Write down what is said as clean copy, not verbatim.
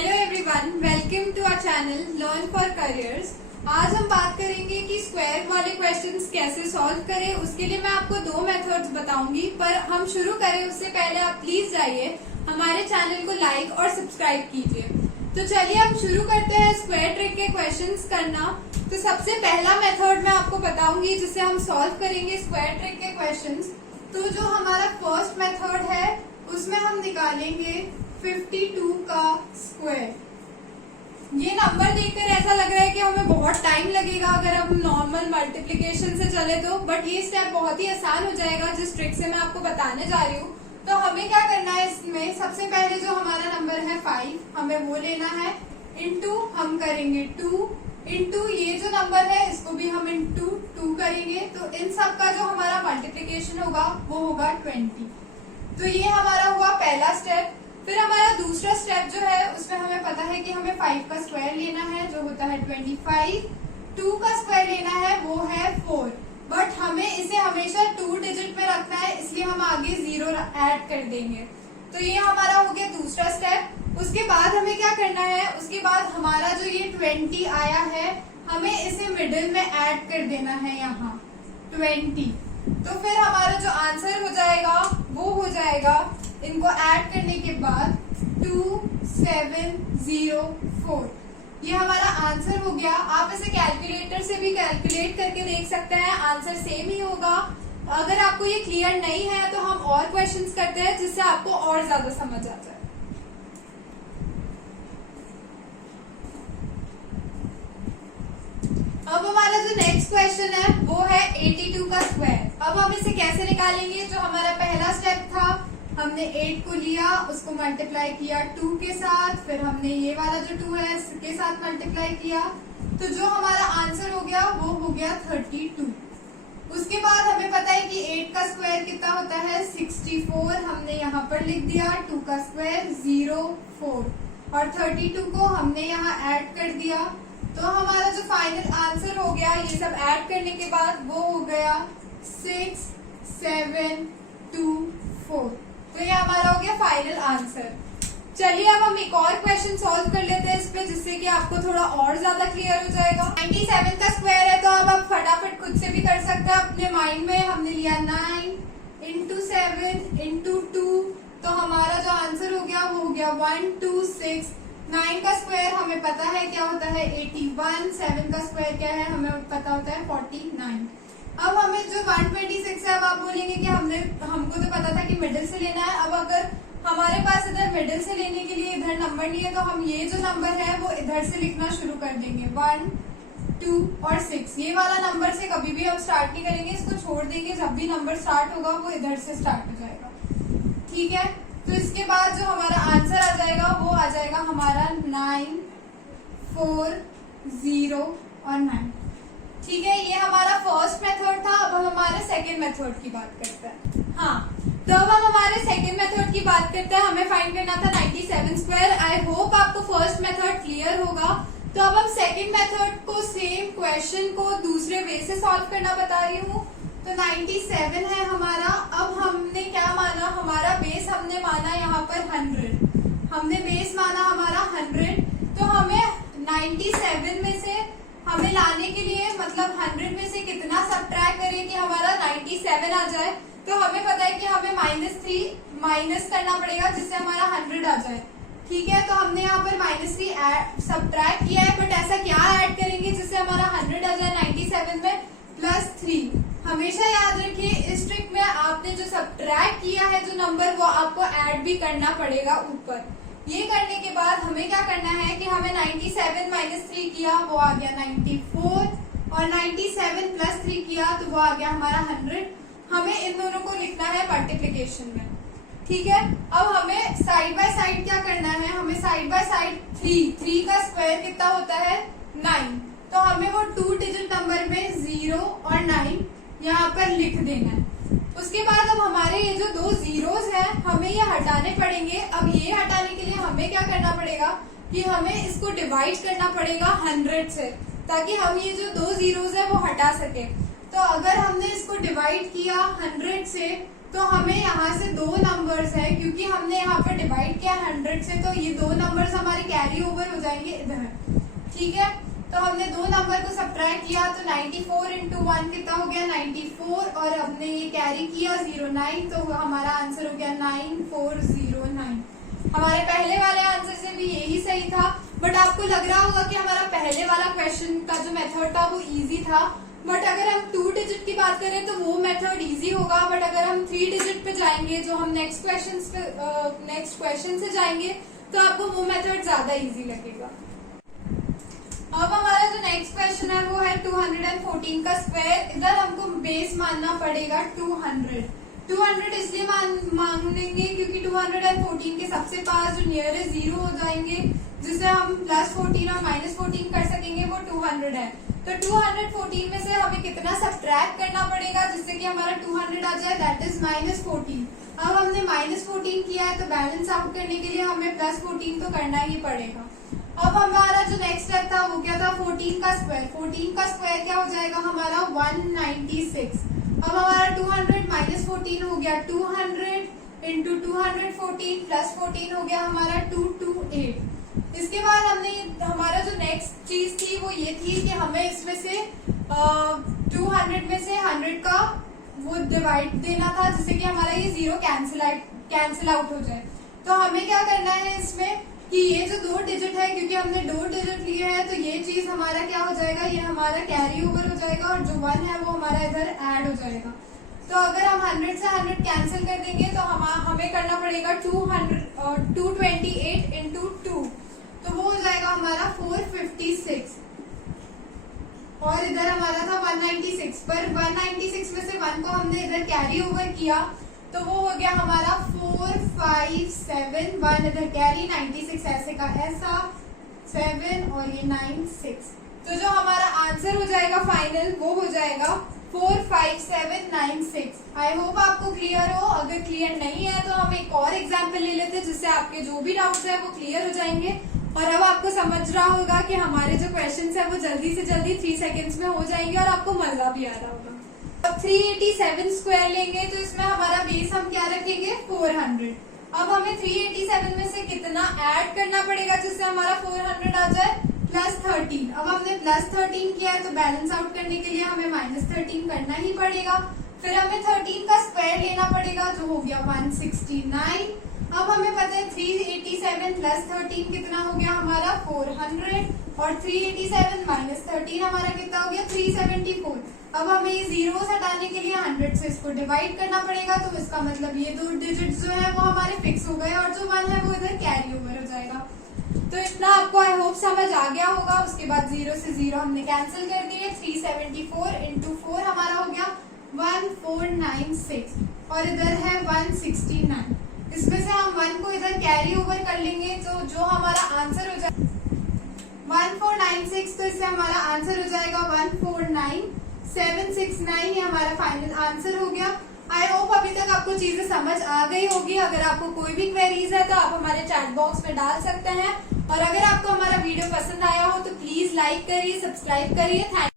Hello everyone, welcome to our channel learn for careers. आज हम बात करेंगे कि स्क्वायर वाले क्वेश्चंस कैसे सॉल्व करें। उसके लिए मैं आपको दो मेथड्स बताऊंगी, पर हम शुरू करें उससे पहले आप प्लीज जाइए हमारे चैनल को लाइक और सब्सक्राइब कीजिए। तो चलिए हम शुरू करते हैं स्क्वायर ट्रिक के क्वेश्चंस करना। तो सबसे पहला मेथड मैं आपको बताऊंगी जिससे हम सॉल्व करेंगे स्क्वायर ट्रिक के क्वेश्चंस। तो जो हमारा फर्स्ट मेथड है उसमें हम निकालेंगे 52 का स्क्वायर। ये नंबर देखकर ऐसा लग रहा है कि हमें बहुत टाइम लगेगा अगर हम नॉर्मल मल्टीप्लिकेशन से चले तो, बट ये स्टेप बहुत ही आसान हो जाएगा जिस ट्रिक से मैं आपको बताने जा रही हूँ। तो हमें क्या करना है, इसमें सबसे पहले जो हमारा नंबर है 5 हमें वो लेना है, इंटू हम करेंगे 2 इंटू ये जो नंबर है इसको भी हम इंटू 2 करेंगे। तो इन सब का जो हमारा मल्टीप्लिकेशन होगा वो होगा 20। तो ये हमारा हुआ पहला स्टेप। फिर हमारा दूसरा स्टेप जो है उसमें हमें पता है कि हमें 5 का स्क्वायर लेना है जो होता है 25। 2 का स्क्वायर लेना है वो है 4, बट हमें इसे हमेशा 2 डिजिट में रखना है, इसलिए हम आगे 0 ऐड कर देंगे। तो ये हमारा हो गया दूसरा स्टेप। उसके बाद हमें क्या करना है, उसके बाद हमारा जो ये 20 आया है हमें इसे मिडिल में ऐड कर देना है यहाँ 20। तो फिर हमारा जो आंसर हो जाएगा वो हो जाएगा, इनको ऐड करने के बाद 2704। ये हमारा आंसर हो गया। आप इसे कैलकुलेटर से भी कैलकुलेट करके देख सकते हैं, आंसर सेम ही होगा। अगर आपको ये क्लियर नहीं है तो हम और क्वेश्चंस करते हैं जिससे आपको और ज्यादा समझ आ जाए। अब हमारा जो नेक्स्ट क्वेश्चन है वो है 82 का स्क्वायर। अब हम इसे कैसे निकालेंगे, जो हमारा पहला स्टेप था हमने 8 को लिया, उसको मल्टीप्लाई किया 2 के साथ, फिर हमने ये वाला जो 2 है इसके साथ मल्टीप्लाई किया, तो जो हमारा आंसर हो गया वो हो गया 32। उसके बाद हमें पता है कि 8 का स्क्वायर कितना होता है 64, हमने यहाँ पर लिख दिया 2 का स्क्वायर 04 और 32 को हमने यहाँ ऐड कर दिया। तो हमारा जो फाइनल आंसर हो गया ये सब ऐड करने के बाद वो हो गया 6724। तो ये हमारा हो गया फाइनल आंसर। चलिए अब हम एक और क्वेश्चन सॉल्व कर लेते हैं इस पे, जिससे कि आपको थोड़ा और ज्यादा क्लियर हो जाएगा। 97 का स्क्वायर है तो अब आप फटाफट खुद से भी कर सकते हैं अपने माइंड में। हमने लिया 9 इंटू 7 इंटू 2, तो हमारा जो आंसर हो गया वो हो गया 126। 9 का स्क्वायर हमें पता है क्या होता है 81, 7 का स्क्वायर क्या है हमें पता होता है 49। अब हमें जो 126 है, अब आप बोलेंगे कि हमको तो पता था कि मिडिल से लेना है। अब अगर हमारे पास इधर मिडिल से लेने के लिए इधर नंबर नहीं है तो हम ये जो नंबर है वो इधर से लिखना शुरू कर देंगे 1, 2 और 6। ये वाला नंबर से कभी भी हम स्टार्ट नहीं करेंगे, इसको छोड़ देंगे। जब भी नंबर स्टार्ट होगा वो इधर से स्टार्ट हो जाएगा, ठीक है। तो इसके बाद जो हमारा आंसर आ जाएगा वो आ जाएगा हमारा 9, 4, 0 और 9, ठीक है। ये हमारा फर्स्ट मेथड था। अब हम हमारे सेकेंड मेथड की बात करते हैं। हाँ, तो अब हम हमारे सेकेंड मेथड की बात करते हैं। हमें फाइंड करना था 97 स्क्वायर। आई होप आपको फर्स्ट मेथड क्लियर होगा। तो अब हम सेकेंड मेथड को सेम क्वेश्चन को दूसरे वे से सॉल्व करना बता रही हूँ। तो 97 है हमारा। अब हमने क्या माना, हमारा बेस हमने माना यहाँ पर 100। हमने बेस माना हमारा 100। तो हमें 97 में से हमें लाने के लिए मतलब 100 में से कितना सब्ट्रैक्ट करें कि हमारा 97 आ जाए। तो हमें पता है कि हमें -3 माइनस करना पड़ेगा जिससे हमारा 100 आ जाए, ठीक है। तो हमने यहाँ पर -3 सब्ट्रैक्ट किया है, बट ऐसा क्या ऐड करेंगे जिससे हमारा 100 आ जाए 97 में, +3। हमेशा याद रखिए इस ट्रिक में आपने जो सब्ट्रैक्ट किया है जो नंबर वो आपको ऐड भी करना पड़ेगा ऊपर। ये करने के बाद हमें क्या करना है कि हमें 97 -3 किया वो आ गया 94 और 97 +3 किया तो वो आ गया हमारा 100। हमें इन दोनों को लिखना है मल्टीप्लिकेशन में, ठीक है। अब हमें साइड बाय साइड क्या करना है, हमें साइड बाय साइड 3 का स्क्वायर कितना होता है 9, तो हमें वो 2 डिजिट नंबर में 0 और 9 यहाँ पर लिख देना है। उसके बाद अब हमारे ये जो 2 जीरोस हैं हमें ये हटाने पड़ेंगे। अब ये हटाने के लिए हमें क्या करना पड़ेगा कि हमें इसको डिवाइड करना पड़ेगा 100 से, ताकि हम ये जो 2 जीरोस है वो हटा सके। तो अगर हमने इसको डिवाइड किया 100 से तो हमें यहाँ से दो नंबर्स है, क्योंकि हमने यहाँ पर डिवाइड किया 100 से तो ये दो नंबर्स हमारे कैरी ओवर हो जाएंगे इधर, ठीक है। तो हमने दो नंबर को सब्ट्रैक्ट किया तो 94 इंटू 1 कितना हो गया 94, और हमने ये कैरी किया 09 तो हमारा आंसर हो गया 9409। हमारे पहले वाले आंसर से भी यही सही था, बट आपको लग रहा होगा कि हमारा पहले वाला क्वेश्चन का जो मेथड था वो इजी था, बट अगर हम 2 डिजिट की बात करें तो वो मेथड इजी होगा, बट अगर हम 3 डिजिट पे जाएंगे जो हम नेक्स्ट क्वेश्चन से जाएंगे तो आपको वो मेथड ज्यादा इजी लगेगा। अब हमारा जो नेक्स्ट क्वेश्चन है वो है 214 का स्क्वायर। इधर हमको बेस मानना पड़ेगा 200 इसलिए मांगेंगे क्योंकि 214 के सबसे पास जो नियरेस्ट जीरो हो जाएंगे जिसे हम +14 और -14 कर सकेंगे वो 200 है। तो 214 में से हमें कितना सब्ट्रैक्ट करना पड़ेगा जिससे कि हमारा 200 आ जाए, दैट इज -14। अब हमने -14 किया है तो बैलेंस आउट करने के लिए हमें +14 तो करना ही पड़ेगा। अब हमारा जो नेक्स्ट स्टेप था वो क्या था 14 का स्क्वायर। 14 का स्क्वायर क्या हो जाएगा हमारा 196। अब हमारा 200 -14 हो गया 200 इंटू 214 +14 हो गया हमारा 228। इसके बाद हमने हमारा जो नेक्स्ट चीज थी वो ये थी कि हमें इसमें से 200 में से 100 का वो डिवाइड देना था जिससे कि हमारा ये जीरो कैंसिल आउट हो जाए। तो हमें क्या करना है इसमें कि ये जो 2 डिजिट है, क्योंकि हमने 2 डिजिट लिए हैं तो ये चीज हमारा क्या हो जाएगा, ये हमारा कैरी ओवर हो जाएगा और जो 1 है वो हमारा इधर ऐड हो जाएगा। तो अगर हम 100 से 100 कैंसिल कर देंगे तो हमें करना पड़ेगा 228 इंटू 2, तो वो हो जाएगा हमारा 456, और इधर हमारा था 196, पर 196 में से 1 को हमने इधर कैरी ओवर किया तो वो हो गया हमारा 4571, इधर कैरी 96 ऐसे का ऐसा 7 और ये 96, तो जो हमारा आंसर हो जाएगा फाइनल वो हो जाएगा 45796। आई होप आपको क्लियर हो। अगर क्लियर नहीं है तो हम एक और एग्जाम्पल ले लेते हैं जिससे आपके जो भी डाउट्स है वो क्लियर हो जाएंगे, और अब आपको समझ रहा होगा कि हमारे जो क्वेश्चंस है वो जल्दी से जल्दी 3 सेकेंड्स में हो जाएंगे और आपको मजा भी आ रहा होगा। अब 387 स्क्वायर लेंगे तो इसमें हमारा बेस हम क्या रखेंगे 400। अब हमें 387 में से कितना ऐड करना पड़ेगा जिससे हमारा 400 आ जाए +13। अब हमने +13 किया है तो बैलेंस आउट करने के लिए हमें -13 करना ही पड़ेगा। फिर हमें 13 का स्क्वायर लेना पड़ेगा जो हो गया 169। अब हमें पता है 387 +13 कितना हो गया हमारा 400, और 387 -13 हमारा कितना हो गया 374। अब हमें ये जीरोस हटाने के लिए 100 से इसको डिवाइड करना पड़ेगा, तो इसका मतलब ये 2 डिजिट जो है वो हमारे फिक्स हो गए और जो 1 है वो इधर कैरी ओवर हो जाएगा। तो इतना आपको आई होप समझ आ गया होगा। उसके बाद 0 से 0 हमने कैंसिल कर दिए, 374 इंटू 4 हमारा हो गया 1496, और इधर है 169। इसमें से हम 1 को इधर कैरी ओवर कर लेंगे तो जो हमारा आंसर हो जाएगा 1496, तो इससे हमारा आंसर हो जाएगा 149769। ये हमारा फाइनल आंसर हो गया। आई होप अभी तक आपको चीजें समझ आ गई होगी। अगर आपको कोई भी क्वेरीज है तो आप हमारे चैट बॉक्स में डाल सकते हैं, और अगर आपको हमारा वीडियो पसंद आया हो तो प्लीज लाइक करिए, सब्सक्राइब करिए। थैंक